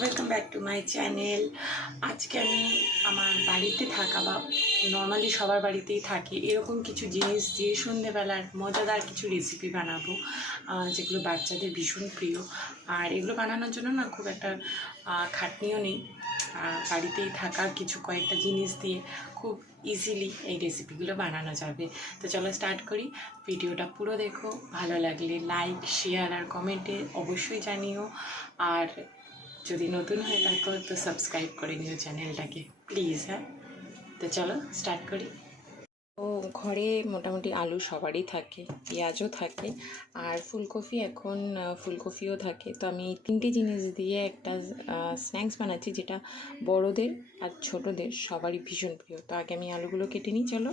Welcome back to my channel. আজকে আমি আমার বাড়িতে থাকা বা নর্মালি সবার বাড়িতেই থাকে এরকম কিছু জিনিস দিয়ে সন্ধ্যেবেলার মজাদার কিছু রেসিপি বানাবো, যেগুলো বাচ্চাদের ভীষণ প্রিয়। আর এগুলো বানানোর জন্য না খুব একটা খাটনিও নেই, বাড়িতেই থাকা কিছু কয়েকটা জিনিস দিয়ে খুব ইজিলি এই রেসিপিগুলো বানানো যাবে। তো চলো স্টার্ট করি। ভিডিওটা পুরো দেখো, ভালো লাগলে লাইক, শেয়ার আর কমেন্টে অবশ্যই জানিও। আর যদি নতুন হয়ে থাকো তো সাবস্ক্রাইব করে নিও চ্যানেলটাকে প্লিজ। হ্যাঁ, তো চলো স্টার্ট করি। তো ঘরে মোটামুটি আলু সবারই থাকে, পেঁয়াজও থাকে, আর ফুলকপি এখন ফুলকপিও থাকে। তো আমি এই তিনটে জিনিস দিয়ে একটা স্ন্যাক্স বানাচ্ছি, যেটা বড়োদের আর ছোটোদের সবারই ভীষণ প্রিয়। তো আগে আমি আলুগুলো কেটে নিই, চলো।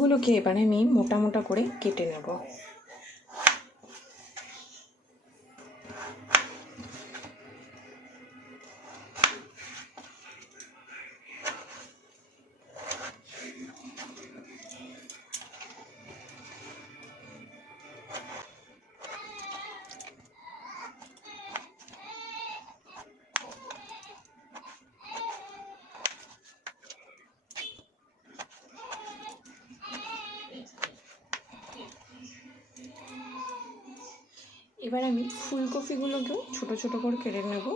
এগুলোকে এবারে আমি মোটা মোটা করে কেটে নেব। এবার আমি ফুলকপিগুলোকে ছোট ছোট করে কেটে নেব।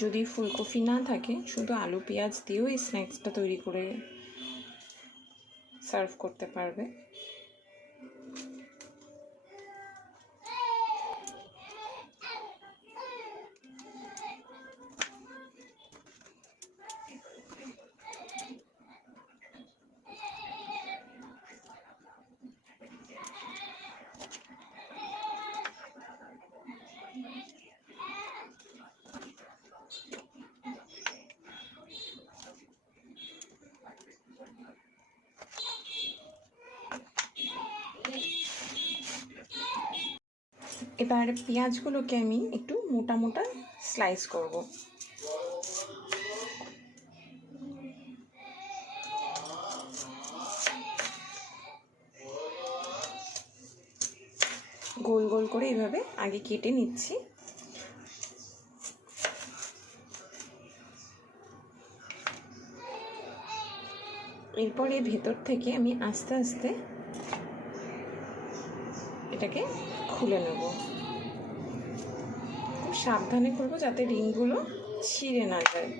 যদি ফুলকপি না থাকে, শুধু আলু পেঁয়াজ দিয়েও এই স্ন্যাক্সটা তৈরি করে সার্ভ করতে পারবে। এবার পেঁয়াজগুলোকে আমি একটু মোটা মোটা স্লাইস করব। গোল গোল করে এভাবে আগে কেটে নিচ্ছি। এরপরে ভেতর থেকে আমি আস্তে আস্তে এটাকে খুলে নেব। খুব সাবধানে করবো যাতে রিংগুলো ছিঁড়ে না যায়।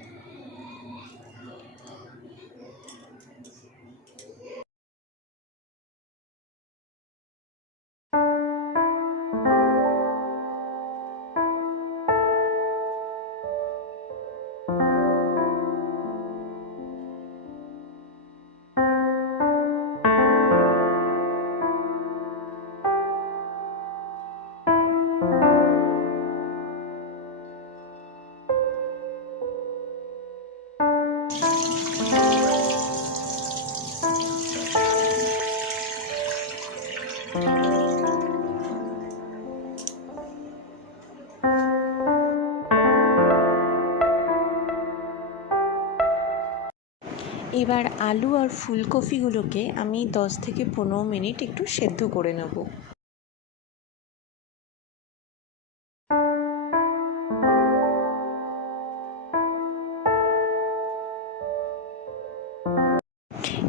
এবার আলু আর ফুলকপিগুলোকে আমি 10 থেকে 15 মিনিট একটু সেদ্ধ করে নেব।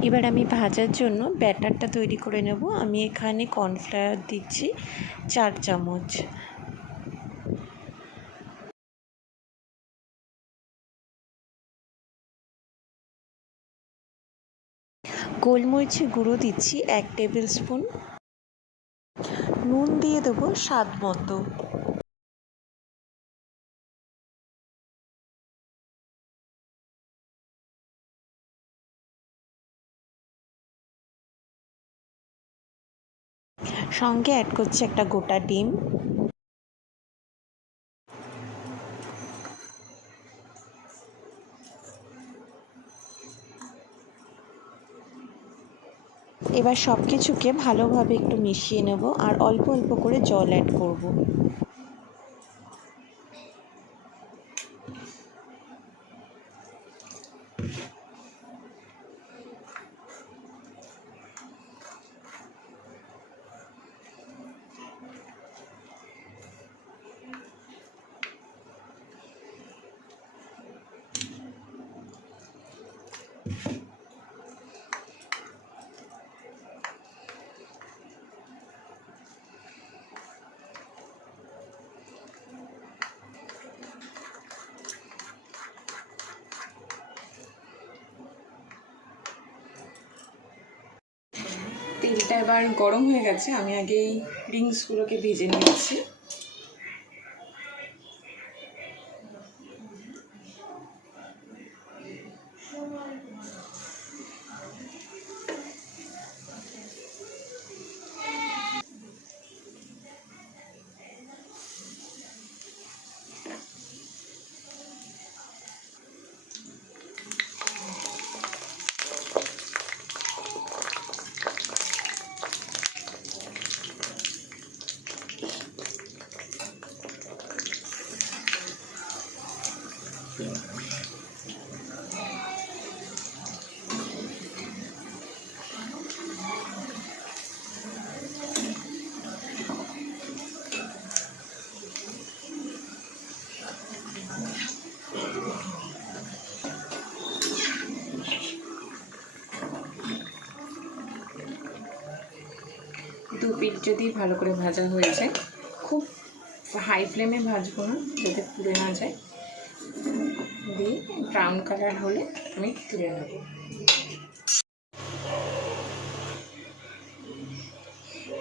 এবার আমি ভাজার জন্য ব্যাটারটা তৈরি করে নেব। আমি এখানে কর্নফ্লাওয়ার দিচ্ছি 4 চামচ। গোলমরিচের গুঁড়ো দিচ্ছি 1 টেবিল স্পুন। নুন দিয়ে দেবো স্বাদ মতো। সঙ্গে অ্যাড করছি একটা গোটা ডিম। এবার সব কিছুকে ভালোভাবে একটু মিশিয়ে নেব আর অল্প অল্প করে জল অ্যাড করব। তেলটা এবার গরম হয়ে গেছে, আমি আগে এই রিংসগুলোকে ভেজে নিচ্ছি। দু পিঠ যদি ভালো করে ভাজা হয়ে যায়, খুব হাই ফ্লেমে ভাজবো না যাতে পুড়ে না যায়, দিয়ে ব্রাউন কালার হলে আমি তুলে নেব।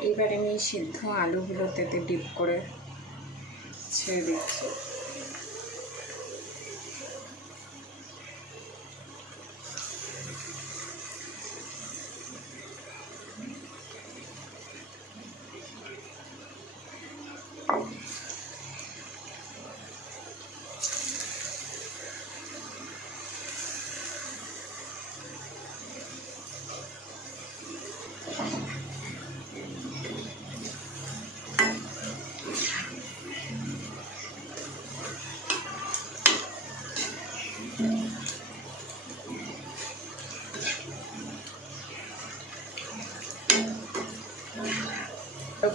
এবার আমি সিদ্ধ আলুগুলো তাতে ডিপ করে ছেড়ে দিচ্ছি।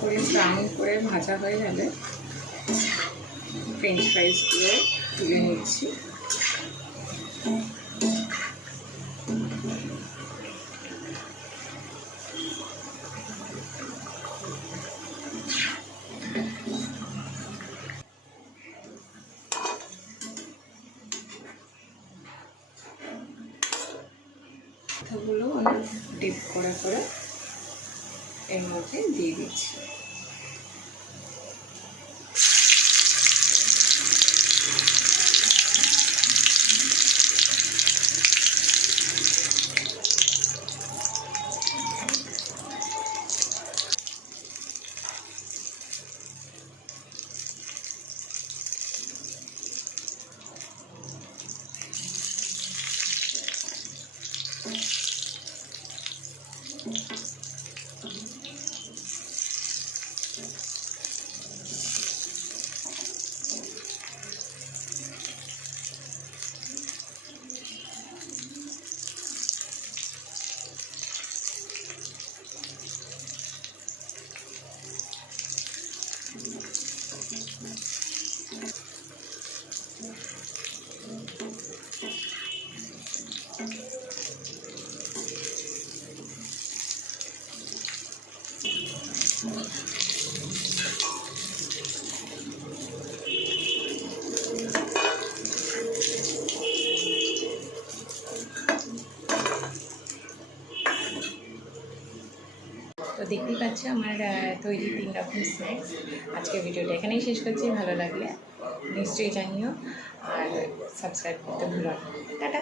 করে ব্রাউন করে ভাজা হয়ে গেলে ফ্রেঞ্চ ফ্রাইসগুলো তুলে নিচ্ছি। গুলো আমি ডিপ করে করে এর মধ্যে দিয়ে দিচ্ছি। তো দেখতেই পাচ্ছ আমার তৈরি 3 রকম স্ন্যাক্স। আজকের ভিডিওটা এখানেই শেষ করছি। ভালো লাগলে নিশ্চয়ই জানিও আর সাবস্ক্রাইব করতে ভুলো না। টাটা।